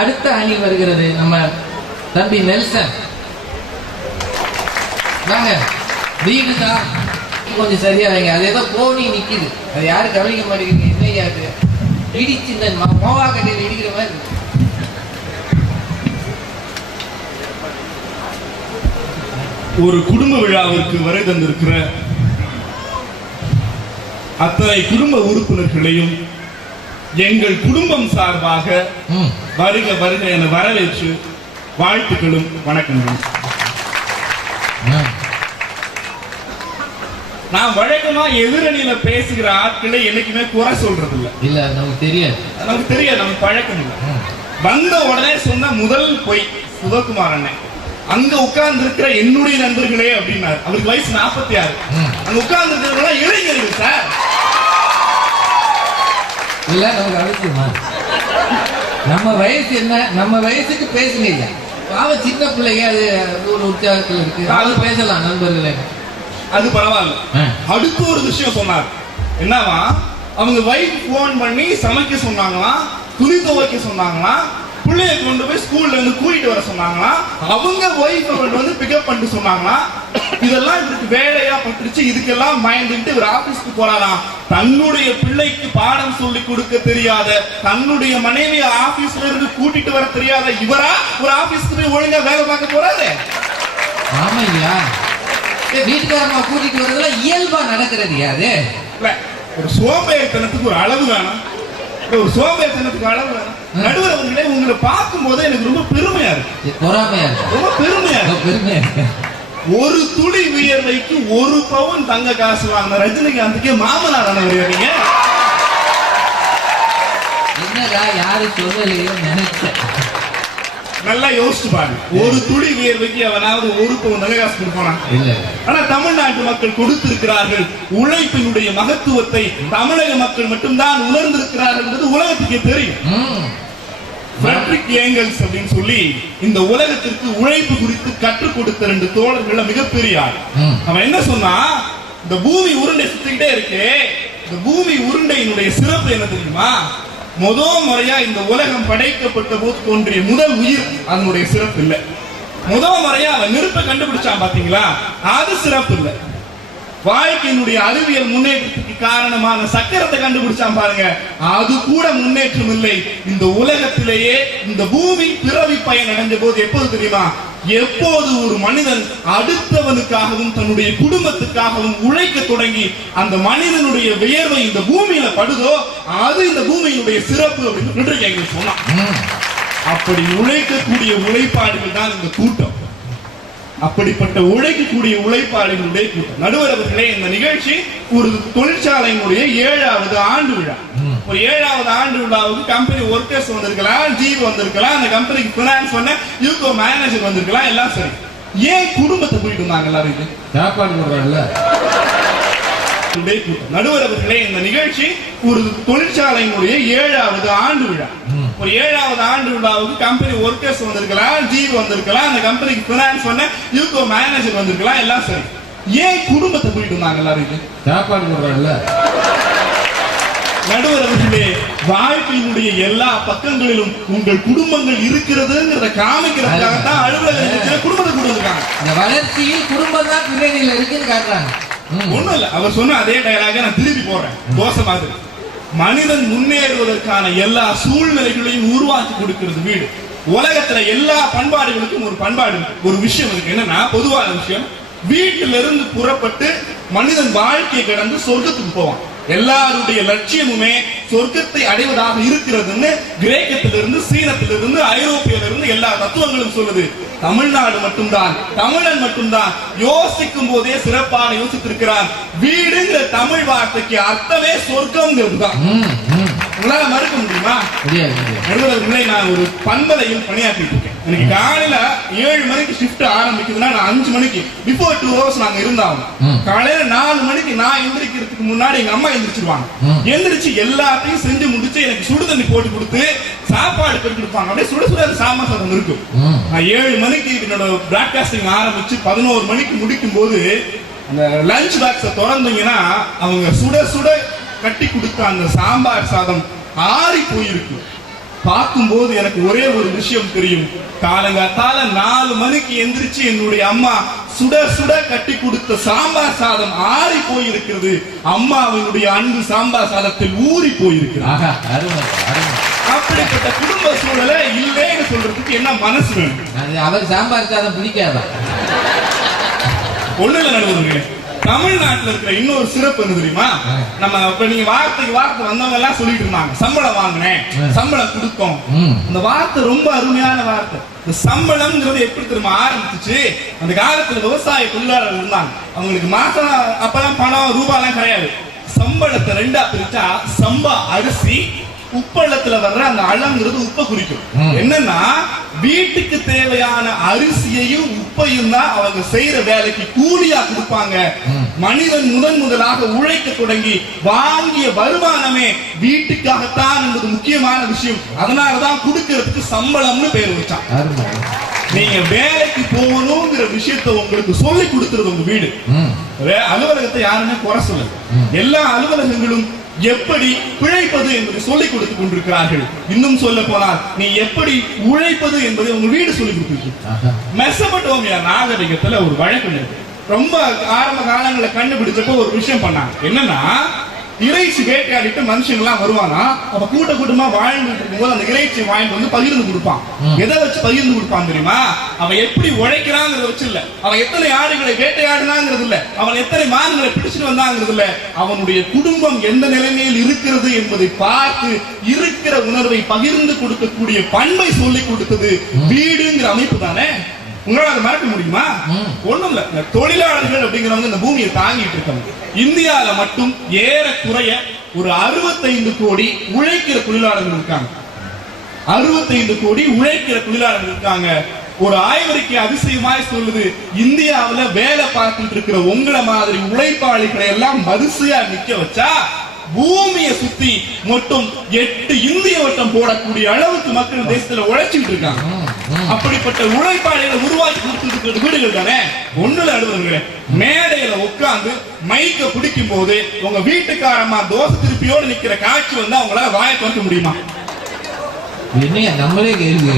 அடுத்த அணி வருகிறது. நம்ம தம்பி நெல்சன் வாங்க. வீடு தான் கொஞ்சம் சரியா வைங்க. அது ஏதோ போனி நிக்குது, அது யாரும் கவனிக்க மாட்டேங்குது. என்னையா அது இடிச்சு இந்த மோவா கட்டையில் இடிக்கிற மாதிரி. ஒரு குடும்ப விழாவிற்கு வரை தந்திருக்கிற அத்தனை குடும்ப உறுப்பினர்களையும் எங்கள் குடும்பம் சார்பாக வருக வருக என வரவேற்று வாழ்த்துக்களும் வணக்கங்களும். நான் வழக்கமா எதிரணியில பேசுகிற ஆட்களை என்னைக்குமே குறை சொல்றது இல்ல. நமக்கு தெரியாது, நமக்கு பழக்கம் இல்லை. வந்த உடனே சொன்ன முதல் பொய் சுதகுமார் அண்ணன். அங்க உட்கார்ந்து இருக்கிற என்னுடைய நண்பர்களே அப்படின்னாரு. அவருக்கு வயசு 46. அங்க உட்கார்ந்து இருக்கிறவங்க இளைஞர்கள் சார். இல்ல நமக்கு அவசியமா? நம்ம வயசு என்ன, நம்ம வயசுக்கு பேசுங்க. பாவம் சின்ன பிள்ளைங்க, அது ஒரு உற்சாகத்தில் இருக்கு, அது பேசலாம் நண்பர்களே, அது பரவாயில்ல. அடுத்து ஒரு விஷயம் சொன்னார். என்னவா, அவங்க வைஃப் போன் பண்ணி சமைக்க சொன்னாங்களா, துணி துவைக்க சொன்னாங்களா, பிள்ளைய கொண்டு போய் ஸ்கூல்ல இருந்து கூட்டிட்டு வர சொன்னாங்களா, அவங்க வைஃப் வந்து பிக்கப் பண்ணிட்டு சொன்னாங்களா. இதெல்லாம் இவருக்கு வேலையா பட்டுருச்சு. இதுக்கெல்லாம் பயந்துட்டு இவர் ஆபீஸ்க்கு போறாராம். தன்னுடைய பிள்ளைக்கு பாடம் சொல்லி கொடுக்க தெரியாத, தன்னுடைய மனைவியை ஆபீஸ்ல இருந்து கூட்டிட்டு வர தெரியாத இவரா ஒரு ஆபீஸ்க்கு போய் ஒழுங்கா வேலை பார்க்க போறாரு? ஆமாய்யா, வீட்டுக்காரமா கூட்டிட்டு வரதுல இயல்பா நடக்கிறது. அது ஒரு சோம்பேறித்தனத்துக்கு ஒரு அளவு வேணும். ஒரு சோம்பேறித்தனத்துக்கு அளவு வேணும். நடுவர் அவர்களே, உங்களை பார்க்கும் போது எனக்கு ரொம்ப பெருமையா இருக்கு, பொறாமையா இருக்கு, ரொம்ப பெருமையா இருக்கு. ஒரு துளி உயர்வைக்கு 1 பவுன் தங்க காசு வாங்கின ரஜினிகாந்துக்கே மாமனார் ஆனவங்க. என்னடா யாரு சொல்லலையோ நினைச்சேன். நல்லா யோசிச்சு பாருங்க. ஒரு துளி உயர்வுக்கு அவனாவது 1 பவுன் தங்க காசு கொடுப்பானா? இல்ல. ஆனா தமிழ்நாட்டு மக்கள் கொடுத்திருக்கிறார்கள். உழைப்பினுடைய மகத்துவத்தை தமிழக மக்கள் மட்டும்தான் உணர்ந்திருக்கிறார்கள் என்பது உலகத்துக்கே தெரியும். ஃபிரெட்ரிக் ஏங்கல்ஸ் அப்படின்னு சொல்லி இந்த உலகத்திற்கு உழைப்பு குறித்து கற்றுக் கொடுத்த 2 தோழர்கள் மிகப்பெரிய ஆள். அவன் என்ன சொன்னா, இந்த பூமி உருண்டை சுத்திக்கிட்டே இருக்கு, இந்த பூமி உருண்டையினுடைய சிறப்பு என்ன தெரியுமா? முதல் முறையா இந்த உலகம் படைக்கப்பட்ட போது தோன்றிய முதல் உயிர், அதனுடைய சிறப்பு இல்ல. முதல் முறையா அவன் நெருப்பை கண்டுபிடிச்சான் பாத்தீங்களா, அது சிறப்பு இல்ல. வாழ்க்கையினுடைய அறிவியல் முன்னேற்றத்துக்கு காரணமான சக்கரத்தை கண்டுபிடிச்சான் பாருங்க, அது கூட முன்னேற்றம் இல்லை. இந்த உலகத்திலேயே இந்த பூமி பிறவி பயன் அடைஞ்ச போது எப்போது தெரியுமா? எப்போது ஒரு மனிதன் அடுத்தவனுக்காகவும் தன்னுடைய குடும்பத்துக்காகவும் உழைக்க தொடங்கி அந்த மனிதனுடைய வியர்வை இந்த பூமியில படுதோ, அது இந்த பூமியினுடைய சிறப்பு அப்படின்னு ஃபிரெட்ரிக் ஏங்கல்ஸ் சொன்னான். அப்படி உழைக்கக்கூடிய உழைப்பாளிகள் தான் இந்த கூட்டம். அப்படிப்பட்ட உழைக்கக்கூடிய உழைப்பாளிகளுடைய கூட்டம். நடுவர் அவர்களே, இந்த நிகழ்ச்சி ஒரு தொழிற்சாலையினுடைய 7வது ஆண்டு விழா. ஒரு 7வது ஆண்டு விழாவுக்கு கம்பெனி ஒர்க்கர்ஸ் வந்திருக்கலாம், ஜிவி வந்திருக்கலாம், அந்த கம்பெனிக்கு பினான்ஸ் பண்ண யூகோ மேனேஜர் வந்திருக்கலாம், எல்லாம் சரி. ஏன் குடும்பத்தை போயிட்டு இருந்தாங்க எல்லாரும்? இது சாப்பாடு போடுறாங்கல்ல. நடுவர் அவர்களே, இந்த நிகழ்ச்சி ஒரு தொழிற்சாலையினுடைய 7வது ஆண்டு விழா. ஒரு 7வது ஆண்டு விழாவுக்கு கம்பெனி ஒர்க்கர்ஸ் வந்திருக்கலாம், ஜிவி வந்திருக்கலாம், அந்த கம்பெனிக்கு பினான்ஸ் பண்ண யூகோ மேனேஜர் வந்திருக்கலாம், எல்லாம் சரி. ஏன் குடும்பத்தை போயிட்டு இருந்தாங்க எல்லாரும்? இது சாப்பாடு போடுறாங்கல்ல. நடுவர் அவர்களே, வாழ்க்கையினுடைய எல்லா பக்கங்களிலும் உங்கள் குடும்பங்கள் இருக்கிறதுங்கிறத காமிக்கிறதுக்காக தான் அலுவலகத்தில் குடும்பத்தை கொண்டு வந்திருக்காங்க. இந்த வளர்ச்சியில் குடும்பம் தான் பின்னணியில் இருக்குன்னு காட்டுறாங்க. ஒண்ணும் இல்ல, அவர் சொன்ன அதே டயலாக நான் திருப்பி போடுறேன். தோசை மாதிரி மனிதன் முன்னேறுவதற்கான எல்லா சூழ்நிலைகளையும் உருவாக்கி கொடுக்கிறது வீடு. உலகத்துல எல்லா பண்பாடுகளுக்கும் ஒரு பண்பாடு இருக்கு, ஒரு விஷயம் இருக்கு. என்னன்னா, பொதுவான விஷயம், வீட்டிலிருந்து புறப்பட்டு மனிதன் வாழ்க்கையை கடந்து சொர்க்கத்துக்கு போவான். எல்லாருடைய லட்சியமுமே சொர்க்கத்தை அடைவதாக இருக்கிறதுன்னு கிரேக்கத்திலிருந்து, சீனத்திலிருந்து, ஐரோப்பியிலிருந்து எல்லா தத்துவங்களும் சொல்லுது. தமிழ்நாடு மட்டும்தான், தமிழன் மட்டும்தான் யோசிக்கும் போதே சிறப்பாக யோசித்திருக்கிறார். வீடுங்கிற தமிழ் வார்த்தைக்கு அர்த்தமே சொர்க்கம்ங்கிறது தான். உங்களால மறுக்க முடியுமா? நான் ஒரு பண்பலையில் பணியாற்றிட்டு இருக்கேன். எனக்கு காலையில 7 மணிக்கு ஷிஃப்ட் ஆரம்பிக்குதுன்னா நான் 5 மணிக்கு பிஃபோர் 2 hours நாங்க இருந்தாலும் காலையில 4 மணிக்கு நான் எந்திரிக்கிறதுக்கு முன்னாடி எங்க அம்மா எந்திரிச்சிருவாங்க. எந்திரிச்சு எல்லாத்தையும் செஞ்சு முடிச்சு எனக்கு சுடு தண்ணி போட்டு கொடுத்து சாப்பாடு கட்டி கொடுப்பாங்க. அப்படியே சுட சுட சாம்பார் சாதம் இருக்கும். நான் 7 மணிக்கு என்னோட பிராட்காஸ்டிங் ஆரம்பிச்சு 11 மணிக்கு முடிக்கும் போது அந்த லஞ்ச் பாக்ஸ திறந்தீங்கன்னா அவங்க சுட சுட கட்டி கொடுத்த அந்த சாம்பார் சாதம் ஆறி போயிருக்கு. பார்க்கும்போது எனக்கு ஒரே ஒரு விஷயம் தெரியும். காலங்காத்தால 4 மணிக்கு எந்திரிச்சு என்னுடைய அம்மா சுட சுட கட்டி கொடுத்த சாம்பார் சாதம் ஆறி போயிருக்கிறது. அம்மாவினுடைய அன்பு சாம்பார் சாதத்தில் ஊறி போயிருக்கிறது. அப்படிப்பட்ட குடும்ப சூழலை இல்லைன்னு சொல்றதுக்கு என்ன மனசு வேணும்? அவர் சாம்பார் சாதம் பிடிக்காதான்? ஒண்ணுல நடுவர்களே, தமிழ்நாட்டில் இருக்கிற இன்னொரு சிறப்பு என்ன தெரியுமா? நம்ம இப்ப நீங்க வார்த்தைக்கு வார்த்தை வந்தவங்க எல்லாம் சொல்லிட்டு இருந்தாங்க, சம்பளம் வாங்கினேன், சம்பளம் கொடுத்தோம். அந்த வார்த்தை ரொம்ப அருமையான வார்த்தை. இந்த சம்பளம்ங்கிறது எப்படி தெரியுமா ஆரம்பிச்சு? அந்த காலத்துல விவசாய தொழிலாளர்கள் இருந்தாங்க, அவங்களுக்கு மாசம் அப்பெல்லாம் பணம் ரூபாயெல்லாம் கிடையாது. சம்பளத்தை 2ஆ பிரிச்சா சம்பா அரிசி, உப்பளத்துல வர்ற அந்த அளங்கிறது உப்பை குறிக்கும். என்னன்னா வீட்டுக்கு தேவையான அரிசியையும் உப்பையும் தான் அவங்க செய்யற வேலைக்கு கூலியா கொடுப்பாங்க. மனிதன் முதலாக உழைக்க தொடங்கி வாங்கிய வருமானமே வீட்டுக்காகத்தான் என்பது முக்கியமான விஷயம். அதனாலதான் கொடுக்கறதுக்கு சம்பளம்னு பேர் வச்சான். நீங்க வேலைக்கு போகணுங்கிற விஷயத்த உங்களுக்கு சொல்லி கொடுத்துருது உங்க வீடு. அலுவலகத்தை யாருமே குறை சொல்ல, எல்லா அலுவலகங்களும் எப்படி பிழைப்பது என்பதை சொல்லிக் கொடுத்துக் கொண்டிருக்கிறார்கள். இன்னும் சொல்ல போனால் நீ எப்படி உழைப்பது என்பதை உங்க வீடு சொல்லிக் கொடுத்துருக்கு. மெசபடோமியா நாகரிகத்துல ஒரு வழக்கு இருக்கு. ரொம்ப ஆரம்ப காலங்களில் கண்டுபிடிச்சப்போ ஒரு விஷயம் பண்ணாங்க. என்னன்னா இறைச்சி வேட்டையாடிட்டு மனுஷங்க எல்லாம் வருவானா, அப்ப கூட்டமா வாழ்ந்துட்டு இருக்கும்போது அந்த இறைச்சியை வாங்கிட்டு வந்து பகிர்ந்து கொடுப்பான். எதை வச்சு பகிர்ந்து கொடுப்பான் தெரியுமா? அவன் எப்படி உழைக்கிறாங்கிறத வச்சு இல்ல, அவன் எத்தனை ஆடுகளை வேட்டையாடுனாங்கிறது இல்ல, அவன் எத்தனை மான்களை பிடிச்சிட்டு வந்தாங்கிறது இல்ல, அவனுடைய குடும்பம் எந்த நிலைமையில் இருக்கிறது என்பதை பார்த்து இருக்கிற உணர்வை பகிர்ந்து கொடுக்கக்கூடிய பண்பை சொல்லிக் கொடுத்தது வீடுங்கிற அமைப்பு தானே. உங்களால அதை மறக்க முடியுமா? ஒண்ணும் இல்ல, தொழிலாளர்கள் அப்படிங்கிறவங்க இந்த பூமியை தாங்கிட்டு இருக்காங்க. இந்தியாவில மட்டும் ஏறக்குறைய ஒரு 65 கோடி உழைக்கிற தொழிலாளர்கள் இருக்காங்க. 65 கோடி உழைக்கிற தொழிலாளர்கள் இருக்காங்க. ஒரு ஆய்வறிக்கை அதிசயமாய் சொல்லுது, இந்தியாவில வேலை பார்த்துட்டு இருக்கிற உங்களை மாதிரி உழைப்பாளிகளை எல்லாம் வரிசையா நிக்க வச்சா பூமியை சுத்தி மொத்தம் 8 இந்திய வட்டம் போடக்கூடிய அளவுக்கு மக்கள் தேசத்துல உழைச்சிட்டு இருக்காங்க. அப்படிப்பட்ட உழைப்பாளிகளை உருவாக்கி கொடுத்துருக்கிற வீடுகள் தானே. ஒண்ணுல அடுவர்களே, மேடையில உட்கார்ந்து மைக்க பிடிக்கும் போது உங்க வீட்டுக்காரமா தோசை திருப்பியோடு நிக்கிற காட்சி வந்து அவங்களால வாயை திறக்க முடியுமா? என்னையா நம்மளே கேள்வி.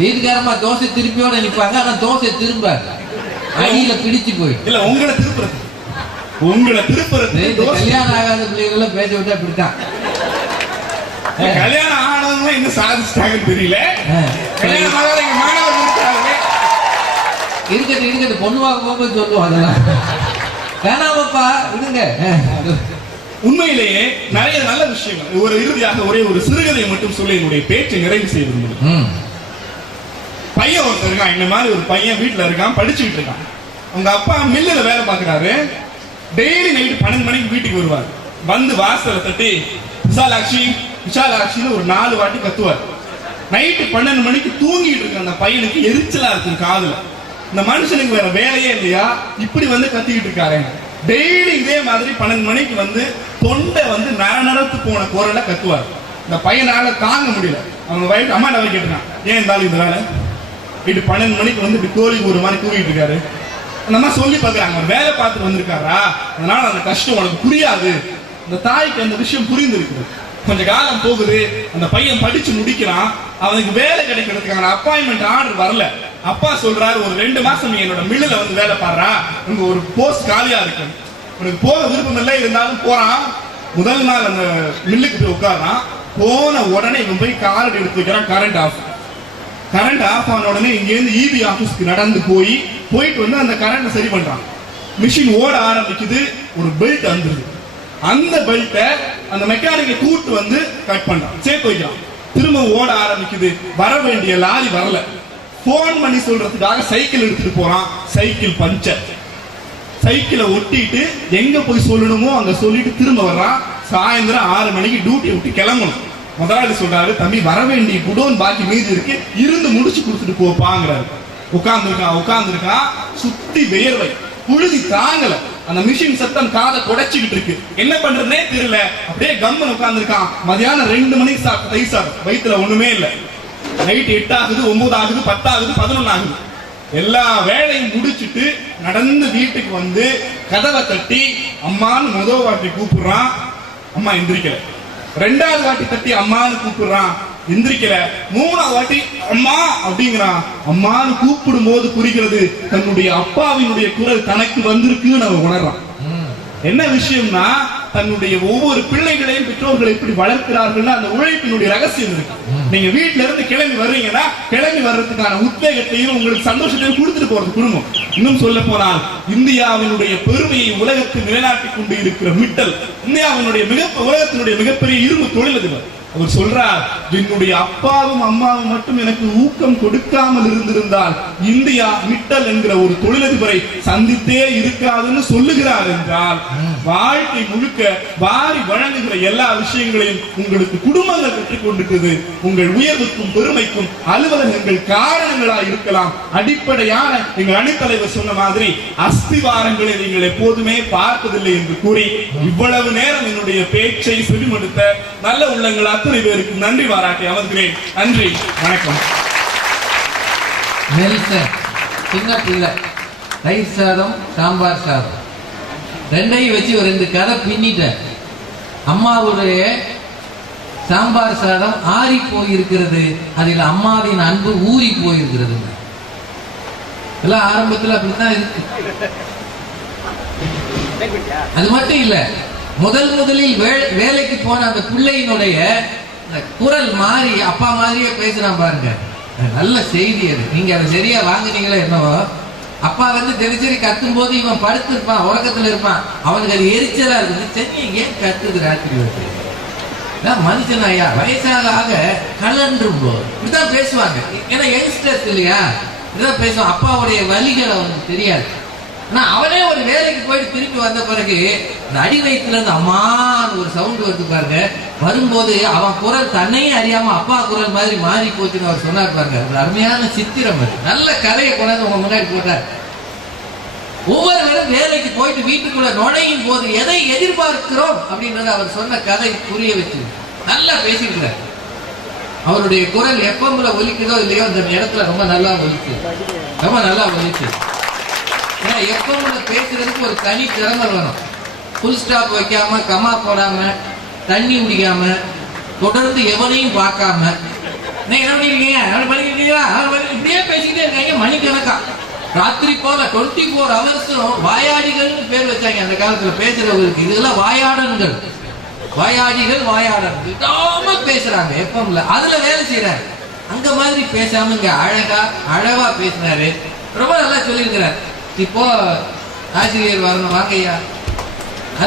வீட்டுக்காரமா தோசை திருப்பியோட நிப்பாங்க, ஆனா தோசை திரும்ப அடியில பிடிச்சு போய் இல்ல உங்களை திருப்புறது கல்யாணம் ஆகாத பிள்ளைகளை பேச விட்டா அப்படித்தான். கல்யாணம் ஆனவங்க இன்னும் சாதிச்சுட்டாங்கன்னு தெரியல. கல்யாணம் ஆகாத எங்க மாணவர்கள் இருக்கட்டும் பொண்ணு வாங்க போகும்போது சொல்லுவோம். அதெல்லாம் வேணாமப்பா விடுங்க. உண்மையிலேயே நிறைய நல்ல விஷயங்கள். ஒரு இறுதியாக ஒரே ஒரு சிறுகதையை மட்டும் சொல்லி என்னுடைய பேச்சை நிறைவு செய்ய விரும்புகிறேன். பையன் ஒருத்தர் இருக்கான், இந்த மாதிரி ஒரு பையன் வீட்டுல இருக்கான், படிச்சுக்கிட்டு இருக்கான். அவங்க அப்பா மில்லுல வேலை பார்க்கிறாரு. டெய்லி நைட்டு 12 மணிக்கு வீட்டுக்கு வருவார். வந்து வாசலை தட்டி விஷாலாட்சின்னு ஒரு 4 வாட்டி கத்துவார். நைட்டு 12 மணிக்கு தூங்கிட்டு இருக்க அந்த பையனுக்கு எரிச்சலா இருக்கும் காதுல. இந்த மனுஷனுக்கு வேற வேலையே இல்லையா, இப்படி வந்து கத்திக்கிட்டு இருக்காரு. டெய்லி இதே மாதிரி 12 மணிக்கு வந்து தொண்டை வந்து நரநரத்து போன குரலை கத்துவார். இந்த பையனால தாங்க முடியல. அவங்க வயசு அம்மா நவை கேட்டுருக்கான், ஏன் இருந்தாலும் இந்த வேலை நைட்டு 12 மணிக்கு வந்து இப்படி கோழி ஒரு மாதிரி தூங்கிட்டு இருக்காரு. அந்த மாதிரி சொல்லி பார்க்குறாங்க, ஒரு வேலை பார்த்துட்டு வந்திருக்காரா, அதனால அந்த கஷ்டம் உனக்கு புரியாது. அந்த தாய்க்கு அந்த விஷயம் புரிந்து இருக்குது. கொஞ்ச காலம் போகுது, அந்த பையன் படிச்சு முடிக்கிறான். அவனுக்கு வேலை கிடைக்கிறதுக்கான அப்பாயின்மெண்ட் ஆர்டர் வரல. அப்பா சொல்றாரு, ஒரு 2 மாசம் நீ என்னோட மில்லுல வந்து வேலை பாடுறா, உங்க ஒரு போஸ்ட் காலியா இருக்கு, உனக்கு போக விருப்பம் இல்லை, இருந்தாலும் போறான். முதல் நாள் அந்த மில்லுக்கு போய் உட்காரான். போன உடனே இவன் போய் கார்டு எடுத்து வைக்கிறான். கரண்ட் ஆஃப் ஆன உடனே இங்கேருந்து இபி ஆபீஸ்க்கு நடந்து போயிட்டு வந்து அந்த கரண்ட் சரி பண்றான். மிஷின் ஓட ஆரம்பிக்குது. ஒரு பெல்ட் வந்துருது. அந்த பெல்ட்டை அந்த மெக்கானிக்கை கூட்டு வந்து கட் பண்றான், சேர்த்து வைக்கிறான். திரும்ப ஓட ஆரம்பிக்குது. வர வேண்டிய லாரி வரல. போன் பண்ணி சொல்றதுக்காக சைக்கிள் எடுத்துட்டு போறான். Cycle puncture. சைக்கிளை ஒட்டிட்டு எங்க போய் சொல்லணுமோ அங்க சொல்லிட்டு திரும்ப வர்றான். சாயந்தரம் 6 மணிக்கு டியூட்டியை விட்டு கிளம்பணும். முதலாளி சொல்றாரு, தம்பி வர வேண்டிய குடோன் பாக்கி மீதி இருக்கு, இருந்து முடிச்சு கொடுத்துட்டு போப்பாங்கிறாரு. உட்கார்ந்துருக்கான். சுத்தி வேர்வை, புழுதி தாங்கல. அந்த மிஷின் சத்தம் காதை குடைச்சுக்கிட்டு இருக்கு. என்ன பண்றதுனே தெரியல. அப்படியே கம்மன் உட்கார்ந்துருக்கான். மதியானம் 2 மணிக்கு சாப்பிட்ட தயிர் சாதம், வயிற்றுல ஒண்ணுமே இல்லை. நைட் 8 ஆகுது, 9 ஆகுது, 10 ஆகுது, 11 ஆகுது. எல்லா வேலையும் முடிச்சுட்டு நடந்து வீட்டுக்கு வந்து கதவை தட்டி அம்மான்னு முதல் வாட்டி கூப்பிடுறான். அம்மா எந்திரிக்கல. 2வது வாட்டி தட்டி அம்மான்னு கூப்பிடுறான், எந்திரிக்கல. 3வது வாட்டி அம்மா அப்படிங்கிறான். அம்மான்னு கூப்பிடும் போது புரிகிறது தன்னுடைய அப்பாவினுடைய குரல் தனக்கு வந்திருக்குன்னு அவன் உணர்றான். என்ன விஷயம்னா, தன்னுடைய ஒவ்வொரு பிள்ளைகளையும் பெற்றோர்கள் எப்படி வளர்க்கிறார்கள் அந்த உழைப்பினுடைய ரகசியம் இருக்கு. நீங்க வீட்டுல இருந்து கிளம்பி வர்றீங்கன்னா கிளம்பி வர்றதுக்கான உத்வேகத்தையும் உங்களுக்கு சந்தோஷத்தையும் கொடுத்துட்டு போறது குடும்பம். இன்னும் சொல்ல போனால் இந்தியாவினுடைய பெருமையை உலகத்தில் நிலைநாட்டிக் கொண்டு இருக்கிற மிட்டல் இந்தியாவினுடைய உலகத்தினுடைய மிகப்பெரிய இரும்பு தொழிலதிபர். அவர் சொல்றார், என்னுடைய அப்பாவும் அம்மாவும் மட்டும் எனக்கு ஊக்கம் கொடுக்காமல் இருந்திருந்தால் இந்தியா மிட்டல் என்கிற ஒரு தொழிலதிபரை சந்தித்தே இருக்காதுன்னு சொல்லுகிறார் என்றால், வாழ்க்கை முழுக்க வாரி வழங்குகிற எல்லா விஷயங்களையும் உங்களுக்கு குடும்பங்கள் பெற்றுக் கொண்டிருக்கிறது. உங்கள் உயர்வுக்கும் பெருமைக்கும் அலுவலகங்கள் காரணங்களா இருக்கலாம். அடிப்படையான எங்கள் அணித்தலைவர் சொன்ன மாதிரி அஸ்திவாரங்களை நீங்கள் எப்போதுமே பார்ப்பதில்லை என்று கூறி இவ்வளவு நேரம் என்னுடைய பேச்சை செவிமடுத்த நல்ல உள்ளங்கள் அத்தனை பேருக்கு நன்றி பாராட்டி அமர்கிறேன். நன்றி, வணக்கம். நெல்சன் சின்ன பிள்ளை, தயிர் சாதம் சாம்பார் சாதம் ரெண்டையும் வச்சு ஒரு 2 கதை பின்னிட்டார். அம்மாவுடைய சாம்பார் சாதம் ஆறி போயிருக்கிறது, அதில் அம்மாவின் அன்பு ஊறி போயிருக்கிறது. எல்லாம் ஆரம்பத்தில் அப்படித்தான் இருக்கு. அது மட்டும் இல்ல, முதலில் வேலைக்கு போன அந்த பிள்ளையினுடைய குரல் மாறி அப்பா மாதிரியே பேசுறான் பாருங்க. நல்ல செய்தி அது. நீங்க அதை சரியா வாங்கினீங்களா என்னவோ. அப்பா வந்து தினசரி கத்தும் போது இவன் படுத்திருப்பான், உறக்கத்துல இருப்பான். அவனுக்கு அது எரிச்சலா இருக்குது. சரி, ஏன் கத்துது ராத்திரி வந்து மனுஷன் ஐயா வயசாக ஆக கலன்றும் போது இப்படிதான் பேசுவாங்க. ஏன்னா யங்ஸ்டர்ஸ் இல்லையா, இப்படிதான் பேசுவான். அப்பாவுடைய வலிகள் அவனுக்கு தெரியாது. ஆனா அவனே ஒரு வேலைக்கு போயிட்டு திருப்பி வந்த பிறகு அந்த அடி வயிற்றுல இருந்து அம்மான்னு ஒரு சவுண்ட் வருது பாருங்க. வரும்போது அவன் குரல் தன்னையே அறியாம அப்பா குரல் மாதிரி மாறி போச்சுன்னு அவர் சொன்னார் பாருங்க. ஒரு அருமையான சித்திரம் அது. நல்ல கதையை கொண்டாந்து உங்க முன்னாடி போட்டார். ஒவ்வொருவரும் வேலைக்கு போயிட்டு வீட்டுக்குள்ள நுழையும் போது எதை எதிர்பார்க்கிறோம் அப்படின்றத அவர் சொன்ன கதை புரிய வச்சு நல்லா பேசிக்கிறார். அவருடைய குரல் எப்பவுல ஒலிக்குதோ இல்லையோ அந்த இடத்துல ரொம்ப நல்லா ஒலிக்குது, ரொம்ப நல்லா ஒலிக்குது. ஏன்னா எப்பவுல பேசுறதுக்கு ஒரு தனி திறமை வேணும். புல் ஸ்டாப் வைக்காம, கமா போடாம, தண்ணி குடிக்காம, தொடர்ந்து எவனையும் பார்க்காம, என்ன பண்ணிருக்கீங்க இப்படியே பேசிக்கிட்டே இருக்காங்க மணிக்கணக்கா. ராத்திரி போல 24 ஹவர்ஸும் வாயாடிகள்னு பேர் வச்சாங்க அந்த காலத்துல பேசுறவங்களுக்கு. இதெல்லாம் வாயாடன்கள், வாயாடிகள், வாயாடன்கள் இதாம பேசுறாங்க எப்பவுல. அதுல வேலை செய்யறாரு. அங்க மாதிரி பேசாம இங்க அழகா பேசினாரு. ரொம்ப நல்லா சொல்லியிருக்கிறார். இப்போ ஆசிரியர் வரணும், வாங்கய்யா